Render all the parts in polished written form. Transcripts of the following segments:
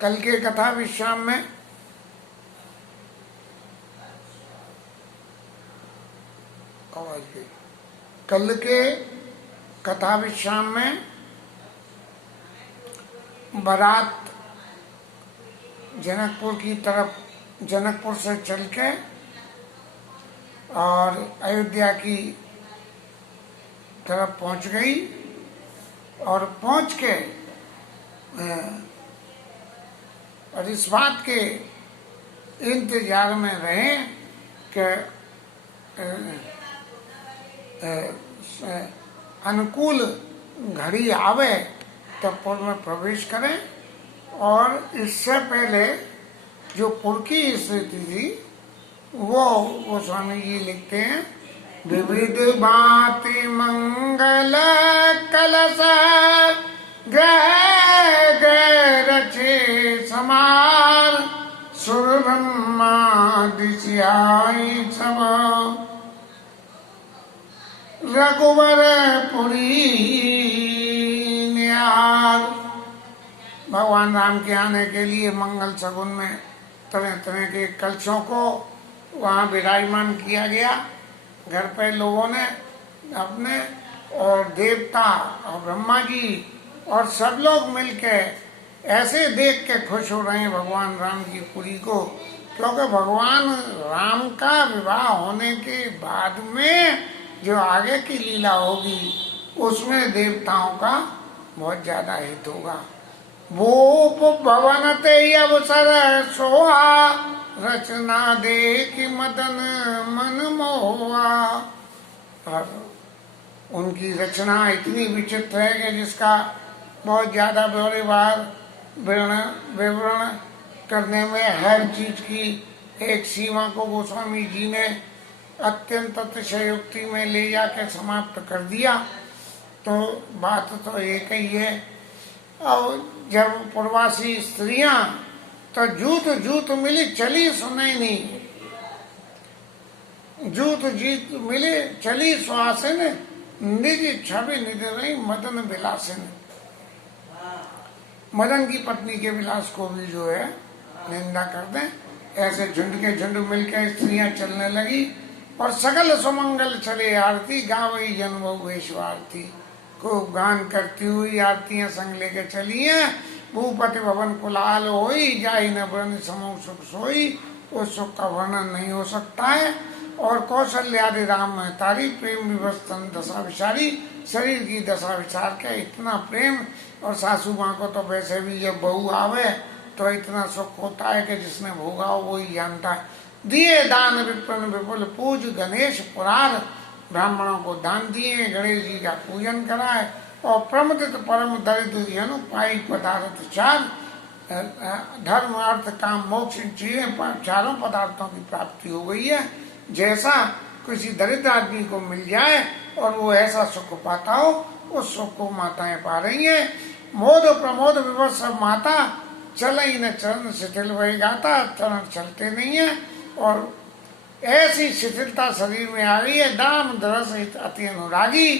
कल के कथा विश्राम में कल के कथा विश्राम में बारात जनकपुर की तरफ, जनकपुर से चल के और अयोध्या की तरफ पहुंच गई और पहुंच के और इस बात के इंतजार में रहे कि अनुकूल घड़ी आवे तब पुर में प्रवेश करें। और इससे पहले जो पुर की स्थिति थी वो स्वामी जी लिखते हैं, विविध भांति मंगल कलश ग्रह रचे समार सुर ब्रह्मा दिशियाई सब रघुवर पुरी निहार। भगवान राम के आने के लिए मंगल सगुन में तरह तरह के कलशों को वहाँ विराजमान किया गया। घर पे लोगों ने अपने और देवता और ब्रह्मा जी और सब लोग मिलके ऐसे देख के खुश हो रहे हैं भगवान राम की पुरी को, क्योंकि भगवान राम का विवाह होने के बाद में जो आगे की लीला होगी उसमें देवताओं का बहुत ज्यादा हित होगा। भूप भवन ते अवसर सोहा रचना देख मदन मन मोहा। और उनकी रचना इतनी विचित्र है कि जिसका बहुत ज्यादा ब्यौरेवार विवरण करने में हर चीज की एक सीमा को गोस्वामी जी ने अत्यंत अतिशयोक्ति में ले जाके समाप्त कर दिया। तो बात तो एक ही है। और जब प्रवासी स्त्रियां तो जूत मिली चली सुने नहीं, जूत जीत मिले चली सुहासिन निज छवि निध रही मदन विलासिन। मदन की पत्नी के विलास को भी जो है निंदा कर दें। ऐसे झुंड के झुंड मिलकर स्त्रियां चलने लगी और सकल सुमंगल चले आरती गावई जन्म वेशवारती। खूब गान करती हुई आरतियां संग लेके चली है। भूपति भवन कुलाल होई जाई न वर्ण समूह सुख सोई। उस सुख का वर्णन नहीं हो सकता है। और कौशल्यादि राम में तारी प्रेम विवस्तन दशा विचारी। शरीर की दशा विचार के इतना प्रेम। और सासू माँ को तो वैसे भी जब बहू आवे तो इतना सुख होता है कि जिसने भोगा हो वही जानता है। दिए दान विपिन विपुल पूज गणेश पुराण। ब्राह्मणों को दान दिए, गणेश जी का पूजन कराए और प्रमुदित परम दरिद्र जनु पाई पदार्थ चार। धर्म अर्थ काम मोक्ष चीजें चारों पदार्थों की प्राप्ति हो गई है। जैसा किसी दरिद्र आदमी को मिल जाए और वो ऐसा सुख पाता हो, उस सुख को माताएं पा रही है। मोद प्रमोद विवश सब माता चल ही न चरण शिथिल वही गाता। चरण चलते नहीं है और ऐसी शिथिलता शरीर में आ गई है। दाम दरस अति अनुरागी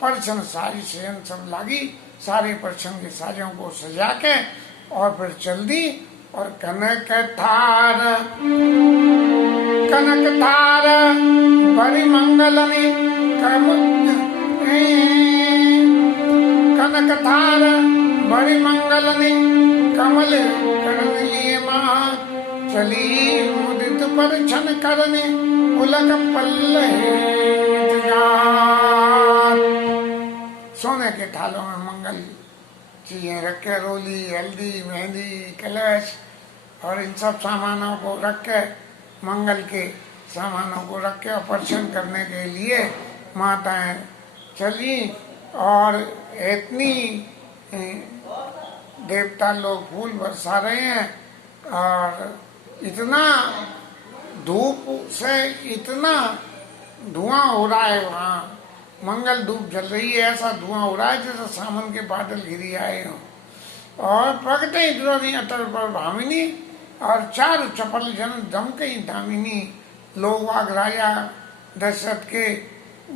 परछन सारी शयन सब लागी। सारे परछन के साजों को सजा के और फिर चल दी। और कनक थार बड़ी मंगलनी कनक थार बड़ी मंगलनी कमल करण लिए माँ। चली मुदित परछन करने पुलक पल्ले। सोने के थालों में मंगल चीजें रख के, रोली हल्दी मेहंदी कलश और इन सब सामानों को रख के, मंगल के सामानों को रख के ऑपरेशन करने के लिए माताएं चली। और इतनी देवता लोग फूल बरसा रहे हैं और इतना धूप से इतना धुआं हो रहा है। वहाँ मंगल धूप जल रही है, ऐसा धुआं हो रहा है जैसे सावन के बादल घिरी आए हो। और प्रगटे द्रोणी अटल पर भामिनी और चार चपल जन दमकई दामिनी। लोग वाग राजा दशरथ के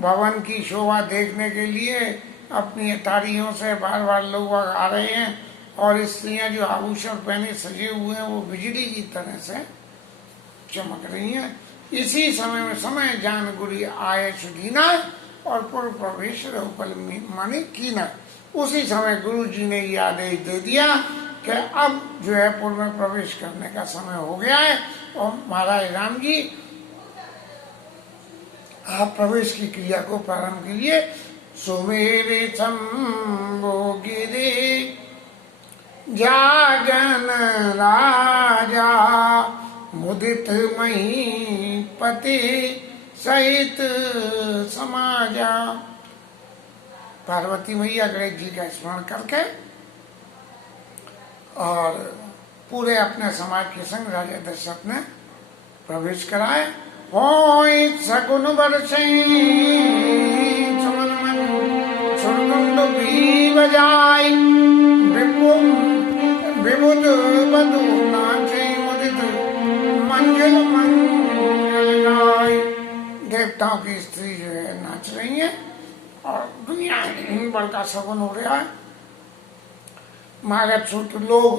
भवन की शोभा देखने के लिए अपनी अटारियों से बार बार लोग आ रहे हैं और स्त्रियां जो आभूषण पहने सजे हुए हैं वो बिजली की तरह से चमक रही हैं। इसी समय में समय जान गुरी आय सुदीना और पूर्व प्रवेश रघुपल माने कीना। उसी समय गुरु जी ने ये आदेश दे दिया कि अब जो है पूर्व में प्रवेश करने का समय हो गया है और महाराज राम जी आप प्रवेश की क्रिया को प्रारंभ कीजिए। सुमेरे शंभो गिरे जागन राजा मुदित महीपति सहित समाजा। पार्वती मैया गणेश जी का स्मरण करके और पूरे अपने समाज के संग राजा दशरथ ने प्रवेश कराए। होय सगुन बरसै सुमन मन सुरदुंड भी बजाय विबुध बधु नाचे मुदित मंगल मंगल गाय। देवताओं की स्त्री जो है नाच रही है और दुनिया भर का सगुन हो रहा है। महाराज सूत्र लोग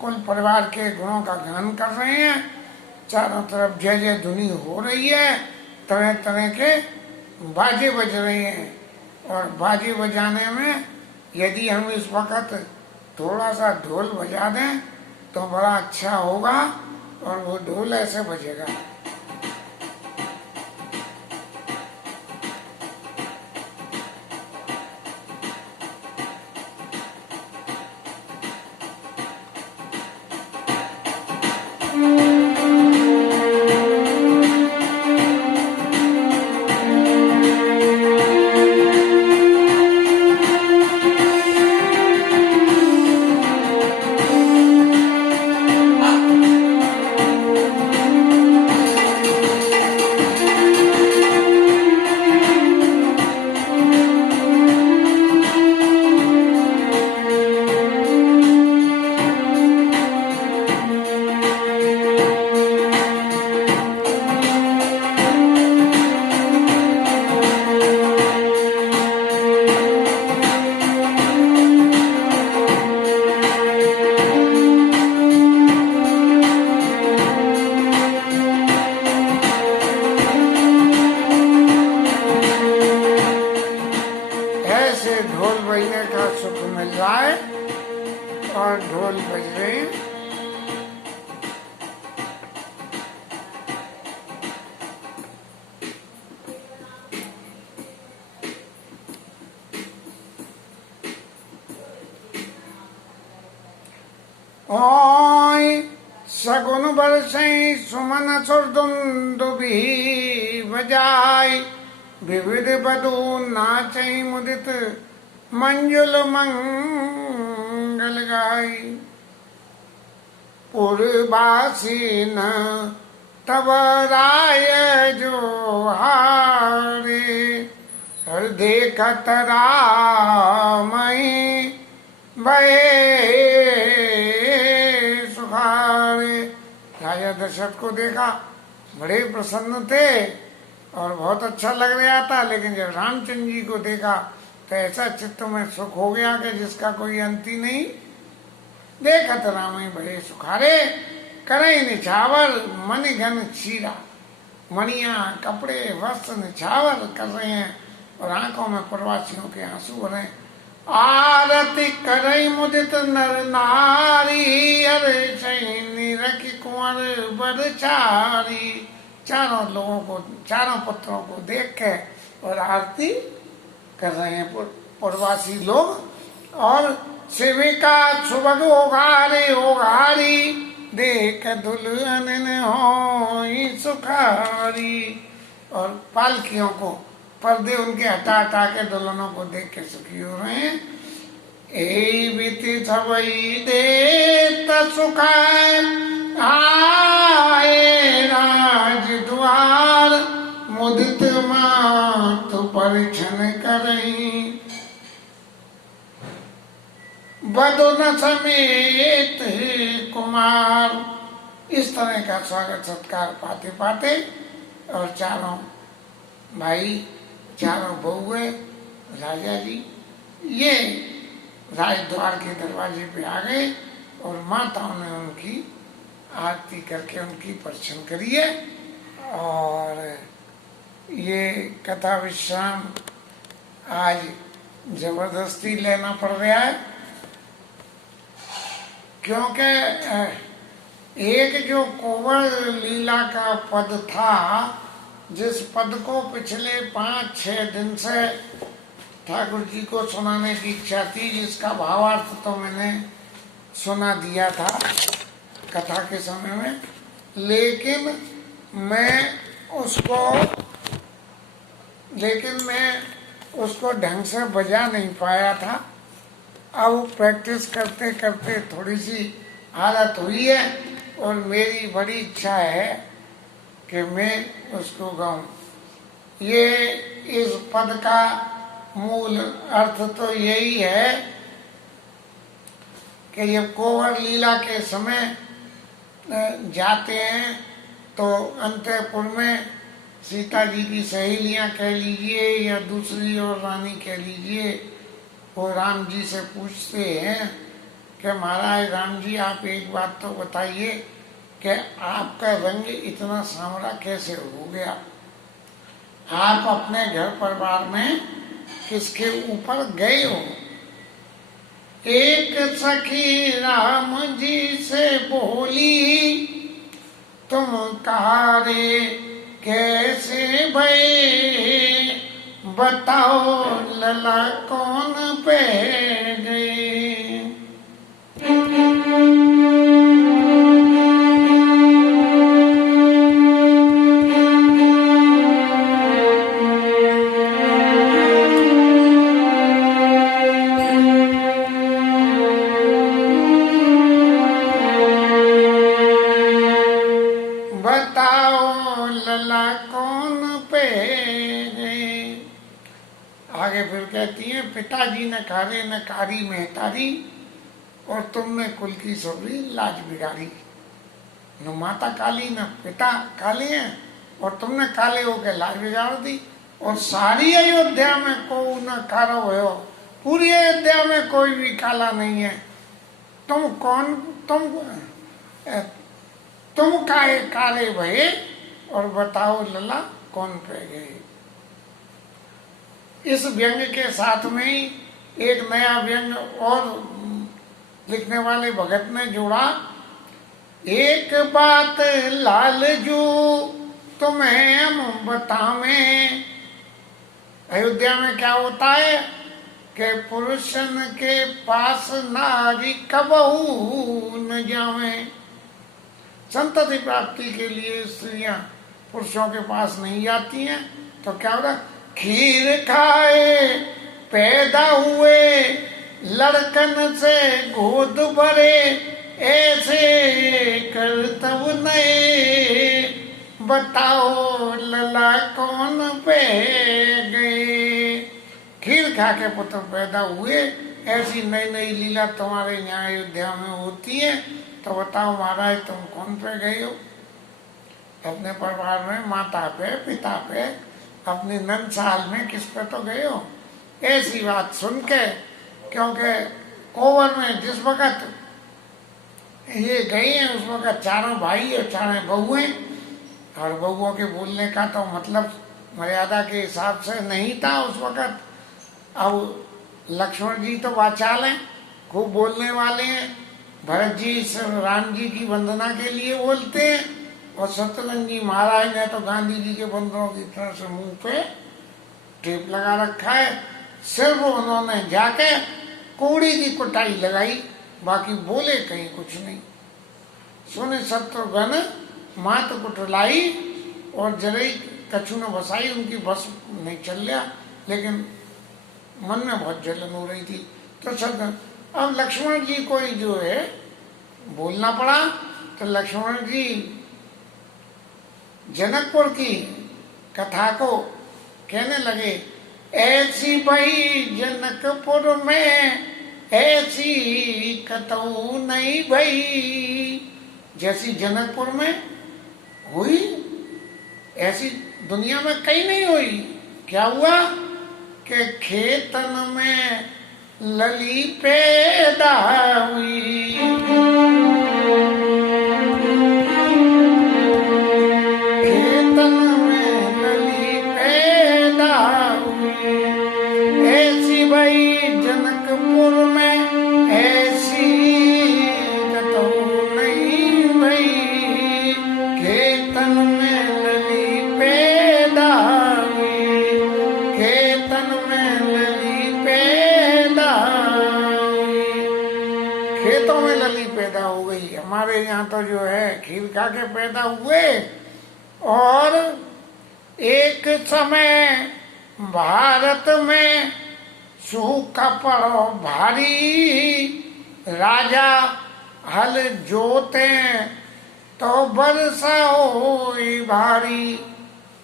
कुल परिवार के गुणों का गान कर रहे हैं। चारों तरफ जय जय धुनी हो रही है। तरह तरह के बाजे बज रहे हैं और बाजे बजाने में यदि हम इस वक्त थोड़ा सा ढोल बजा दें तो बड़ा अच्छा होगा। और वो ढोल ऐसे बजेगा। और ढोल बज रहे हैं। ओय सगुन बरसई सुमन सुरदुंदुभि बजाय विविध बधु नाचई मुदित मंजुल मंगल गाय। पुरवासी न तब राय जो हारे हृदय खतरामई भये सुखारे। राजा दशरथ को देखा, बड़े प्रसन्न थे और बहुत अच्छा लग रहा था। लेकिन जब रामचंद्र जी को देखा तो ऐसा चित्त में सुख हो गया कि जिसका कोई अंत ही नहीं। देखत रामई भये सुखारे करई निछावर मन घन चीरा। मणिया कपड़े वस्त्र निछावर कर रहे हैं और आंखों में प्रवासियों के आंसू भरे। आरती करई मुदित नर नारी अरे सैनी रखी कुंवर बरचारी। चारों लोगों को, चारों पुत्रों को देख के और आरती कर रहे हैं प्रवासी लोग। और सेविका सुबह ओघारे ओघारी देख दुल्हन होई सुखारी। और पालकियों को, पर्दे उनके हटा हटा के दुल्हनों को देख के सुखी हो रहे हैं। ए बीती सबई देत सुखाय आए राज द्वार मुदित मात परिछन करई बदन समेत कुमार। इस तरह का स्वागत सत्कार पाते पाते और चारों भाई, चारों बहुए, राजा जी ये राजद्वार के दरवाजे पे आ गए और माताओं ने उनकी आरती करके उनकी प्रदर्शन करी है। और ये कथा विश्राम आज जबरदस्ती लेना पड़ रहा है, क्योंकि एक जो कोवर लीला का पद था, जिस पद को पिछले 5-6 दिन से ठाकुर जी को सुनाने की इच्छा थी, जिसका भावार्थ तो मैंने सुना दिया था कथा के समय में, लेकिन मैं उसको ढंग से बजा नहीं पाया था। अब प्रैक्टिस करते करते थोड़ी सी आदत हुई है और मेरी बड़ी इच्छा है कि मैं उसको गाऊं। ये इस पद का मूल अर्थ तो यही है कि ये कोवर लीला के समय जाते हैं तो अंतःपुर में सीता जी की सहेलियां कह लीजिए या दूसरी और रानी कह लीजिए, वो राम जी से पूछते हैं कि महाराज राम जी, आप एक बात तो बताइए कि आपका रंग इतना सांवरा कैसे हो गया? आप अपने घर परिवार में किसके ऊपर गए हो? एक सखी राम जी से बोली, तुम कहा रे कैसे भये, बताओ लला कौन पे गए? आगे फिर कहती है, पिताजी न कारे न कारी मेहतारी, और तुमने कुल की सबरी लाज बिगाड़ी। न माता काली न पिता काले हैं और तुमने काले होके लाज बिगाड़ दी। और सारी अयोध्या में को न कारो हो, पूरी अयोध्या में कोई भी काला नहीं है। तुम काहे काले भये, और बताओ लला कौन पे गए? इस व्यंग के साथ में ही एक नया व्यंग और लिखने वाले भगत ने जोड़ा। एक बात लालजू तुम्हें हम बतावें। अयोध्या में क्या होता है कि पुरुषन के पास नारी कबहू न जावे। संतति प्राप्ति के लिए स्त्रियां पुरुषों के पास नहीं जाती हैं, तो क्या होगा? खीर खाए पैदा हुए, लड़कन से गोद भरे, ऐसे करतब नए, बताओ लला कौन पे गए? खीर खा के पुत्र पैदा हुए, ऐसी नई नई लीला तुम्हारे यहाँ अयोध्या में होती है, तो बताओ महाराज तुम कौन पे गए हो? अपने परिवार में माता पे, पिता पे, अपनी नंदसाल में किस पे तो गए हो? ऐसी बात सुन के, क्योंकि कोवर में जिस वक्त ये गए हैं उस वक्त चारों भाई और चारों बहुएं, और बहुओं के बोलने का तो मतलब मर्यादा के हिसाब से नहीं था उस वक्त। अब लक्ष्मण जी तो वाचाल हैं, खूब बोलने वाले हैं। भरत जी राम जी की वंदना के लिए बोलते हैं, और शत्रुघ्न जी महाराज ने तो गांधी जी के बंदरों की तरह से मुंह पे टेप लगा रखा है। सिर्फ उन्होंने जाके कूड़ी की कुटाई लगाई, बाकी बोले कहीं कुछ नहीं। सुने शत्रुघ्न मात कुटलाई और जरई कछु न बसाई, उनकी बस नहीं चल रहा, लेकिन मन में बहुत जलन हो रही थी। तो शत्रुघ्न, अब लक्ष्मण जी को ही जो है बोलना पड़ा। तो लक्ष्मण जी जनकपुर की कथा को कहने लगे, ऐसी भई जनकपुर में ऐसी कतऊ नहीं भई। जैसी जनकपुर में हुई ऐसी दुनिया में कहीं नहीं हुई। क्या हुआ कि खेतन में लली पैदा हुई। खेतन में लली पैदा हुई। ऐसी भई जनकपुर में ऐसी कतहु नहीं भई। खेतन में लली पैदा हुई। खेतन में लली पैदा हुई। खेतों में लली पैदा हो गई। हमारे यहाँ तो जो है खीर खा के पैदा हुए। और एक समय भारत में सूखा पड़ो भारी। राजा हल जोते तो वर्षा होई भारी।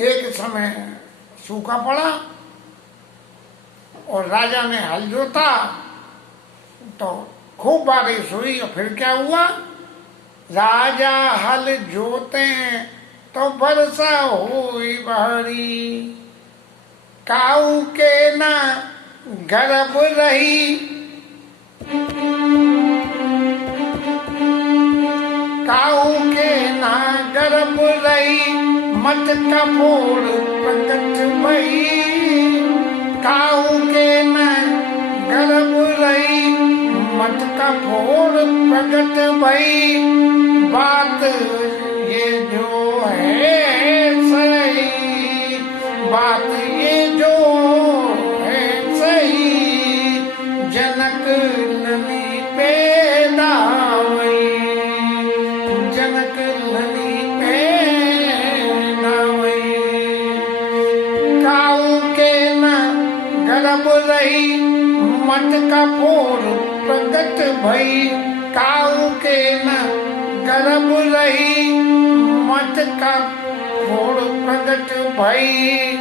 एक समय सूखा पड़ा और राजा ने हल जोता तो खूब बारिश हुई। और फिर क्या हुआ? राजा हल जोते तो वर्षा हुई भारी। काऊ के ना गर्भ रही। काऊ के ना गर्भ रही। मत कपूर प्रकट भई। काऊ के ना गर्भ रही। मत कपूर प्रकट भई। बात ये जो है सही। बात ये जो है सही। जनक लली पैदा हुई। जनक लली पैदा हुई। काऊ के न गर्भ रही। मत कपूर प्रकट भई। काऊ के न गर्भ रही। मत कपूर प्रकट भई।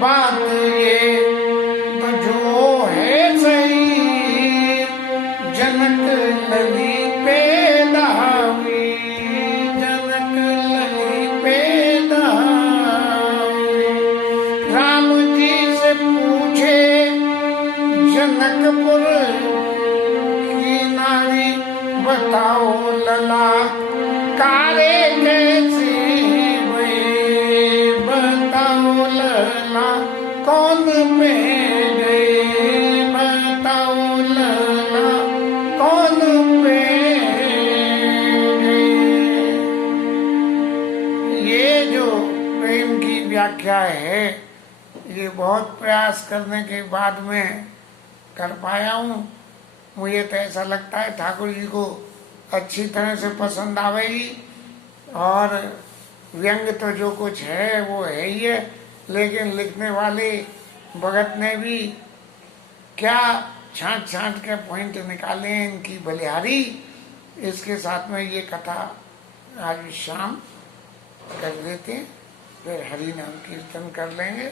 बात ये तो जो है सही। जनक लली पैदा हुई। जनक लली पैदा हुई। राम जी से पूछे जनकपुर की नारी। बताओ लला कारे कैसे हुए। बताओ लला कौन पे गए। बताओ लला कौन पे गए। ये जो प्रेम की व्याख्या है ये बहुत प्रयास करने के बाद में कर पाया हूँ। मुझे तो ऐसा लगता है ठाकुर जी को अच्छी तरह से पसंद आवेगी। और व्यंग तो जो कुछ है वो है ही है। लेकिन लिखने वाले भगत ने भी क्या छांट छांट के पॉइंट निकाले हैं इनकी बलिहारी। इसके साथ में ये कथा आज शाम कर देते हैं। फिर हरि नाम कीर्तन कर लेंगे।